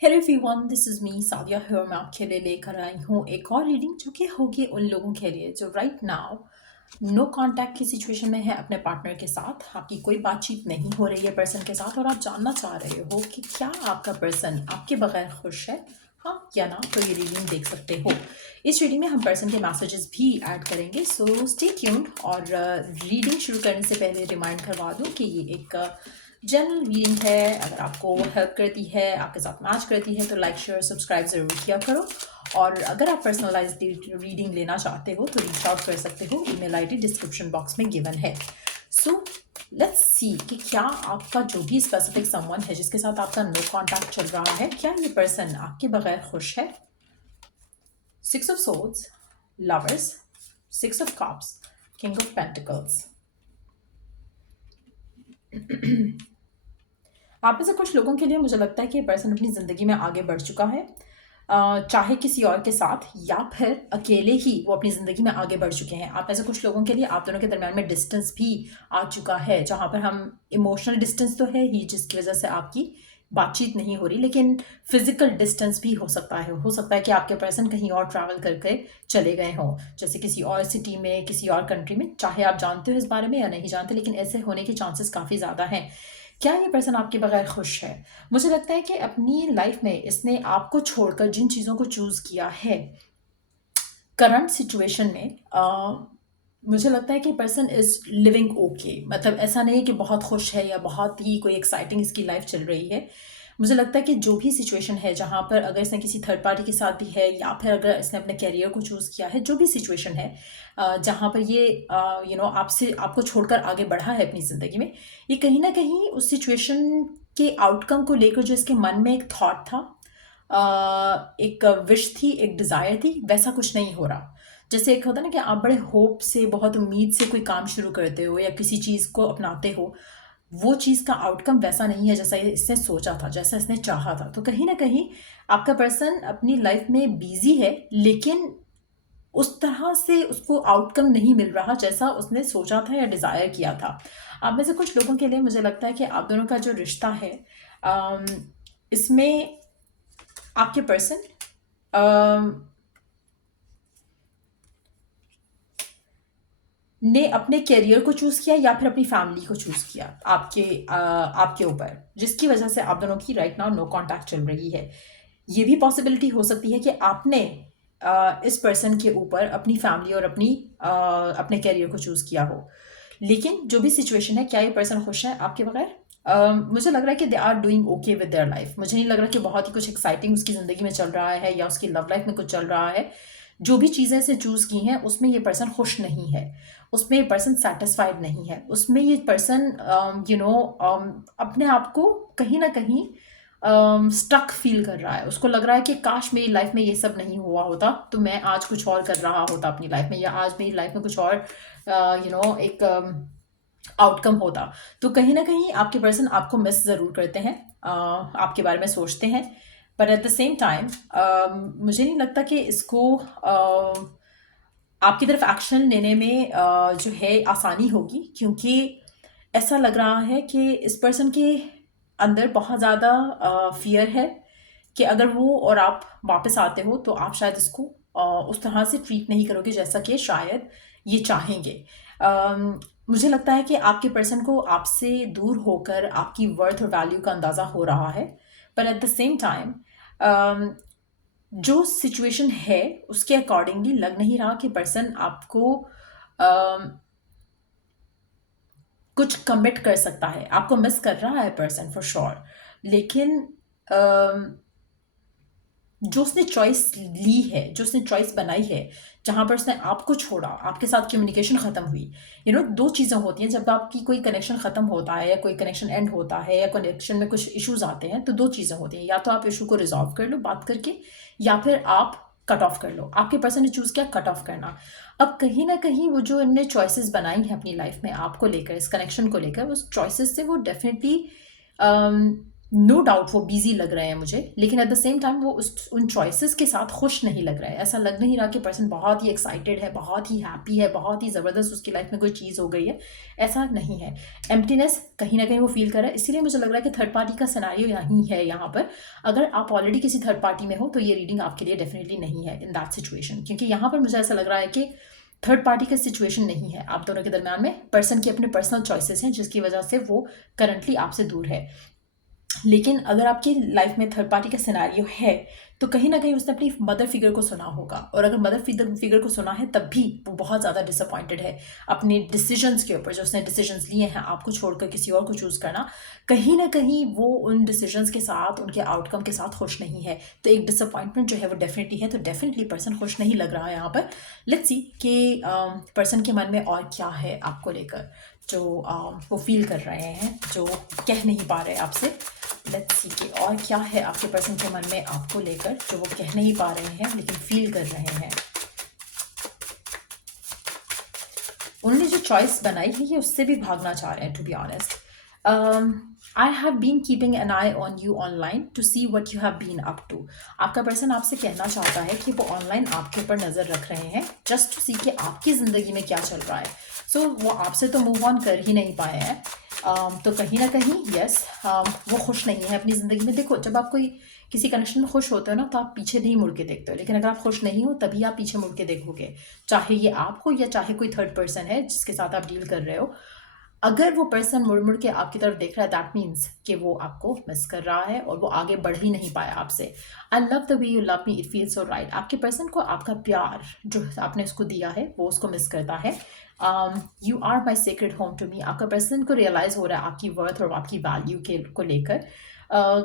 Hello everyone, this is me Sadia है और मैं आपके लिए लेकर आई हूँ एक और रीडिंग जो कि होगी उन लोगों के लिए जो राइट नाउ नो कांटेक्ट की सिचुएशन में है अपने पार्टनर के साथ। आपकी कोई बातचीत नहीं हो रही है पर्सन के साथ और आप जानना चाह रहे हो कि क्या आपका पर्सन आपके बगैर खुश है, हाँ या ना। तो ये रीडिंग देख सकते हो। इस रीडिंग में हम पर्सन के मैसेजेस भी ऐड करेंगे, सो स्टे ट्यून्ड। और रीडिंग शुरू करने से पहले रिमाइंड करवा दूँ कि ये एक जनरल रीडिंग है। अगर आपको हेल्प करती है, आपके साथ मैच करती है, तो लाइक शेयर सब्सक्राइब ज़रूर किया करो। और अगर आप पर्सनलाइज्ड रीडिंग लेना चाहते हो तो रीच आउट कर सकते हो। ईमेल आईडी डिस्क्रिप्शन बॉक्स में गिवन है। सो लेट्स सी कि क्या आपका जो भी स्पेसिफिक समवन है जिसके साथ आपका नो कॉन्टैक्ट चल रहा है, क्या ये पर्सन आपके बगैर खुश है। Six of swords, lovers, six of cups, king of pentacles. आप में से कुछ लोगों के लिए मुझे लगता है कि ये पर्सन अपनी ज़िंदगी में आगे बढ़ चुका है, चाहे किसी और के साथ या फिर अकेले ही वो अपनी ज़िंदगी में आगे बढ़ चुके हैं। आप में से कुछ लोगों के लिए आप दोनों के दरमियान में डिस्टेंस भी आ चुका है, जहाँ पर हम इमोशनल डिस्टेंस तो है ही जिसकी वजह से आपकी बातचीत नहीं हो रही, लेकिन फिजिकल डिस्टेंस भी हो सकता है कि आपके पर्सन कहीं और ट्रैवल करके चले गए हों, जैसे किसी और सिटी में, किसी और कंट्री में। चाहे आप जानते हो इस बारे में या नहीं जानते, लेकिन ऐसे होने के चांसेस काफ़ी ज़्यादा हैं। क्या ये पर्सन आपके बगैर खुश है? मुझे लगता है कि अपनी लाइफ में इसने आपको छोड़कर जिन चीज़ों को चूज़ किया है करंट सिचुएशन में, मुझे लगता है कि पर्सन इज़ लिविंग ओके। मतलब ऐसा नहीं है कि बहुत खुश है या बहुत ही कोई एक्साइटिंग इसकी लाइफ चल रही है। मुझे लगता है कि जो भी सिचुएशन है, जहाँ पर अगर इसने किसी थर्ड पार्टी के साथ भी है या फिर अगर इसने अपने करियर को चूज़ किया है, जो भी सिचुएशन है, जहाँ पर ये आपसे आपको छोड़कर आगे बढ़ा है अपनी ज़िंदगी में, ये कहीं न कहीं उस सिचुएशन के आउटकम को लेकर जो इसके मन में एक थॉट था, एक विश थी, एक डिज़ायर थी, वैसा कुछ नहीं हो रहा। जैसे एक होता है ना कि आप बड़े होप से, बहुत उम्मीद से कोई काम शुरू करते हो या किसी चीज़ को अपनाते हो, वो चीज़ का आउटकम वैसा नहीं है जैसा इसने सोचा था, जैसा इसने चाहा था। तो कहीं न कहीं आपका पर्सन अपनी लाइफ में बिज़ी है, लेकिन उस तरह से उसको आउटकम नहीं मिल रहा जैसा उसने सोचा था या डिज़ायर किया था। आप में से कुछ लोगों के लिए मुझे लगता है कि आप दोनों का जो रिश्ता है, अम, इसमें आपके पर्सन ने अपने करियर को चूज़ किया या फिर अपनी फैमिली को चूज़ किया आपके ऊपर, जिसकी वजह से आप दोनों की राइट नाउ नो कॉन्टैक्ट चल रही है। ये भी पॉसिबिलिटी हो सकती है कि आपने इस पर्सन के ऊपर अपनी फैमिली और अपने करियर को चूज़ किया हो। लेकिन जो भी सिचुएशन है, क्या ये पर्सन खुश है आपके बगैर? मुझे लग रहा है कि they are doing okay with their life. मुझे नहीं लग रहा कि बहुत ही कुछ एक्साइटिंग उसकी ज़िंदगी में चल रहा है या उसकी लव लाइफ में कुछ चल रहा है। जो भी चीज़ें इसने चूज़ की हैं, उसमें ये पर्सन खुश नहीं है, उसमें ये पर्सन सैटिस्फाइड नहीं है, उसमें ये पर्सन अपने आप को कहीं न कहीं स्टक फ़ील कर रहा है। उसको लग रहा है कि काश मेरी लाइफ़ में ये सब नहीं हुआ होता, तो मैं आज कुछ और कर रहा होता अपनी लाइफ़ में, या आज मेरी लाइफ़ में कुछ और एक आउटकम होता। तो कहीं न कहीं आपके पर्सन आपको मिस ज़रूर करते हैं, आपके बारे में सोचते हैं, but at the same time मुझे नहीं लगता कि इसको आपकी तरफ एक्शन लेने में जो है आसानी होगी, क्योंकि ऐसा लग रहा है कि इस पर्सन के अंदर बहुत ज़्यादा फ़ियर है कि अगर वो और आप वापस आते हो तो आप शायद इसको उस तरह से ट्रीट नहीं करोगे जैसा कि शायद ये चाहेंगे। मुझे लगता है कि आपके पर्सन को आपसे दूर होकर आपकी वर्थ और वैल्यू का अंदाज़ा हो रहा है, पर एट द सेम टाइम जो सिचुएशन है उसके अकॉर्डिंगली लग नहीं रहा कि पर्सन आपको अम, कुछ कमिट कर सकता है। आपको मिस कर रहा है पर्सन फॉर श्योर, लेकिन अम, जो उसने चॉइस ली है, जो उसने चॉइस बनाई है, जहाँ पर उसने आपको छोड़ा, आपके साथ कम्युनिकेशन ख़त्म हुई। दो चीज़ें होती हैं जब आपकी कोई कनेक्शन ख़त्म होता है या कोई कनेक्शन एंड होता है या कनेक्शन में कुछ इश्यूज़ आते हैं, तो दो चीज़ें होती हैं, या तो आप इशू को रिज़ॉल्व कर लो बात करके, या फिर आप कट ऑफ कर लो। आपके पर्सन ने चूज़ किया कट ऑफ करना। अब कहीं न कहीं वो जो इनने चॉइसेस बनाई हैं अपनी लाइफ में आपको लेकर, इस कनेक्शन को लेकर, उस चॉइसेस से वो डेफ़िनिटली नो डाउट वो बिजी लग रहे हैं मुझे, लेकिन एट द सेम टाइम वो उन चॉइसेस के साथ खुश नहीं लग रहा है। ऐसा लग नहीं रहा कि पर्सन बहुत ही एक्साइटेड है, बहुत ही हैप्पी है, बहुत ही ज़बरदस्त उसकी लाइफ में कोई चीज़ हो गई है, ऐसा नहीं है। एम्प्टीनेस कहीं ना कहीं वो फील कर रहा है, इसीलिए मुझे लग रहा है कि थर्ड पार्टी का सिनेरियो यहीं है। यहाँ पर अगर आप ऑलरेडी किसी थर्ड पार्टी में हो तो ये रीडिंग आपके लिए डेफिनेटली नहीं है इन दैट सिचुएशन, क्योंकि यहाँ पर मुझे ऐसा लग रहा है कि थर्ड पार्टी का सिचुएशन नहीं है आप दोनों के दरम्यान में। पर्सन की अपने पर्सनल चॉइसेस हैं जिसकी वजह से वो करंटली आपसे दूर है। लेकिन अगर आपकी लाइफ में थर्ड पार्टी का सिनेरियो है तो कहीं ना कहीं उसने अपनी मदर फिगर को सुना होगा, और अगर मदर फिगर को सुना है तब भी वो बहुत ज़्यादा डिसअपॉइंटेड है अपने डिसीजंस के ऊपर, जो उसने डिसीजंस लिए हैं आपको छोड़कर किसी और को चूज़ करना। कहीं ना कहीं वो उन डिसीजंस के साथ, उनके आउटकम के साथ खुश नहीं है, तो एक डिसअपॉइंटमेंट जो है वो डेफिनेटली है। तो डेफिनेटली पर्सन खुश नहीं लग रहा है यहाँ पर। लेट्स सी कि पर्सन के मन में और क्या है आपको लेकर जो वो फील कर रहे हैं, जो कह नहीं पा रहे आपसे। लेट्स सी कि और क्या है आपके पर्सन के मन में आपको लेकर जो वो कह नहीं पा रहे हैं लेकिन फील कर रहे हैं। उन्होंने जो चॉइस बनाई है ये उससे भी भागना चाह रहे हैं, to be honest. I have been keeping an eye on you online to see what you have been up to. आपका पर्सन आपसे कहना चाहता है कि वो ऑनलाइन आपके ऊपर नज़र रख रहे हैं जस्ट टू सी कि आपकी ज़िंदगी में क्या चल रहा है। सो वो आपसे तो मूव ऑन कर ही नहीं पाए हैं। तो कहीं ना कहीं यस, वो खुश नहीं है अपनी ज़िंदगी में। देखो, जब आप कोई किसी कनेक्शन में खुश होते हो ना तो आप पीछे नहीं मुड़ के देखते हो, लेकिन अगर आप खुश नहीं हो तभी आप पीछे मुड़ के देखोगे, चाहे ये आप हो या चाहे कोई थर्ड पर्सन है जिसके साथ आप डील कर रहे हो। अगर वो पर्सन मुड़ मुड़ के आपकी तरफ देख रहा है दैट मीन्स कि वो आपको मिस कर रहा है और वो आगे बढ़ ही नहीं पाया आपसे। I love the way you love me, it feels so right. आपके पर्सन को आपका प्यार जो आपने उसको दिया है वो उसको मिस करता है। You are my sacred home to me. आपका पर्सन को रियलाइज़ हो रहा है आपकी वर्थ और आपकी वैल्यू के को लेकर।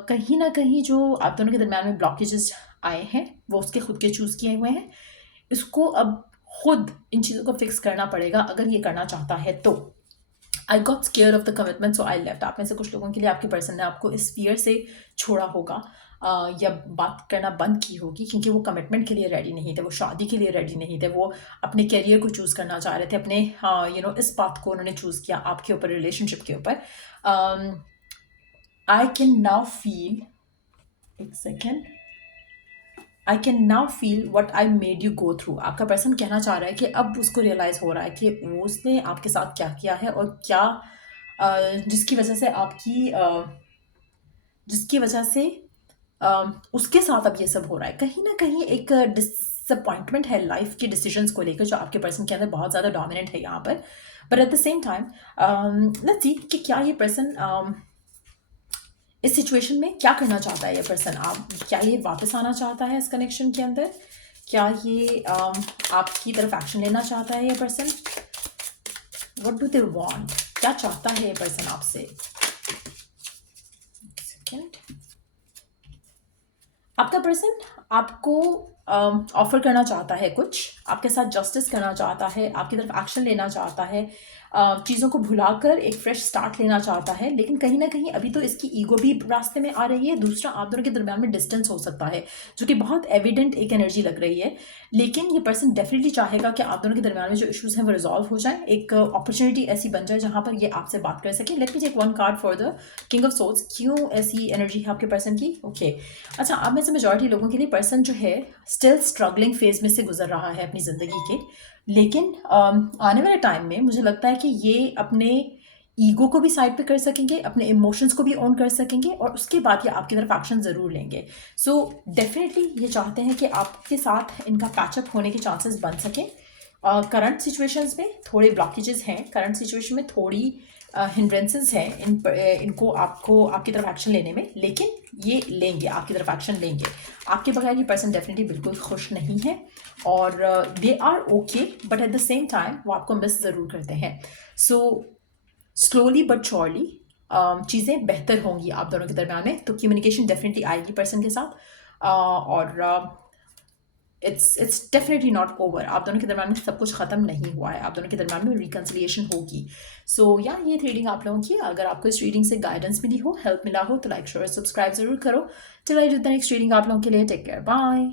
कहीं ना कहीं जो आप दोनों के दरम्यान में ब्लॉकेजेस आए हैं वो उसके खुद के चूज़ किए हुए हैं। इसको अब खुद इन चीज़ों को फिक्स करना पड़ेगा अगर ये करना चाहता है तो। I got square of the commitment so I left. आप में से कुछ लोगों के लिए आपके पर्सन ने आपको इस फियर से छोड़ा होगा या बात करना बंद की होगी क्योंकि वो कमिटमेंट के लिए रेडी नहीं थे, वो शादी के लिए रेडी नहीं थे, वो अपने करियर को चूज़ करना चाह रहे थे, अपने इस पाथ को उन्होंने चूज़ किया आपके ऊपर, रिलेशनशिप के ऊपर। आई कैन नाउ फील, एक second, I can now feel what I made you go through. आपका पर्सन कहना चाह रहा है कि अब उसको रियलाइज़ हो रहा है कि उसने आपके साथ क्या किया है और क्या जिसकी वजह से जिसकी वजह से उसके साथ अब ये सब हो रहा है। कहीं ना कहीं एक डिसअपॉइंटमेंट है लाइफ के डिसीजंस को लेकर जो आपके पर्सन के अंदर बहुत ज़्यादा डोमिनेंट है यहाँ पर। But at the same time let's see कि क्या ये पर्सन इस सिचुएशन में क्या करना चाहता है। ये पर्सन क्या ये वापस आना चाहता है इस कनेक्शन के अंदर? क्या ये आपकी तरफ एक्शन लेना चाहता है ये person? What do they want? क्या चाहता है ये पर्सन आपसे? सेकंड, आपका पर्सन आपको ऑफर करना चाहता है कुछ, आपके साथ जस्टिस करना चाहता है, आपकी तरफ एक्शन लेना चाहता है, चीज़ों को भुलाकर एक फ्रेश स्टार्ट लेना चाहता है। लेकिन कहीं ना कहीं अभी तो इसकी ईगो भी रास्ते में आ रही है। दूसरा, आप दोनों के दरम्यान में डिस्टेंस हो सकता है जो कि बहुत एविडेंट एक एनर्जी लग रही है। लेकिन ये पर्सन डेफिनेटली चाहेगा कि आप दोनों के दरम्यान में जो इश्यूज हैं वो रिजॉल्व हो जाए, एक अपॉर्चुनिटी ऐसी बन जाए जहाँ पर ये आपसे बात कर सके। Let me take one card for the king of souls. क्यों ऐसी एनर्जी है आपके पर्सन की? ओके, अच्छा, आप में से मेजॉरिटी लोगों के लिए पर्सन जो है स्टिल स्ट्रगलिंग फेज में से गुजर रहा है अपनी ज़िंदगी के। लेकिन आने वाले टाइम में मुझे लगता है कि ये अपने ईगो को भी साइड पे कर सकेंगे, अपने इमोशंस को भी ओन कर सकेंगे और उसके बाद ये आपकी तरफ एक्शन ज़रूर लेंगे। सो डेफिनेटली ये चाहते हैं कि आपके साथ इनका पैचअप होने के चांसेस बन सकें। करंट सिचुएशंस में थोड़े ब्लॉकेजेस हैं, करंट सिचुएशन में थोड़ी हिंड्रेंसेस हैं इनको आपकी तरफ एक्शन लेने में, लेकिन ये लेंगे, आपकी तरफ एक्शन लेंगे। आपके बगैर ये पर्सन डेफिनेटली बिल्कुल खुश नहीं है और they are okay, but at the same time वो आपको मिस ज़रूर करते हैं। सो स्लोली बट श्योरली चीज़ें बेहतर होंगी आप दोनों के दरम्यान में। तो कम्युनिकेशन डेफिनेटली आएगी पर्सन के साथ और इट्स डेफिनेटली नॉट ओवर। आप दोनों के दरम्यान में सब कुछ ख़त्म नहीं हुआ है, आप दोनों के दरम्यान में रिकन्सिलिएशन होगी। सो ये रीडिंग आप लोगों की। अगर आपको इस रीडिंग से गाइडेंस मिली हो, हेल्प मिला हो तो लाइक शेयर सब्सक्राइब जरूर करो। Till I do the next reading आप लोगों के लिए टेक केयर, बाय।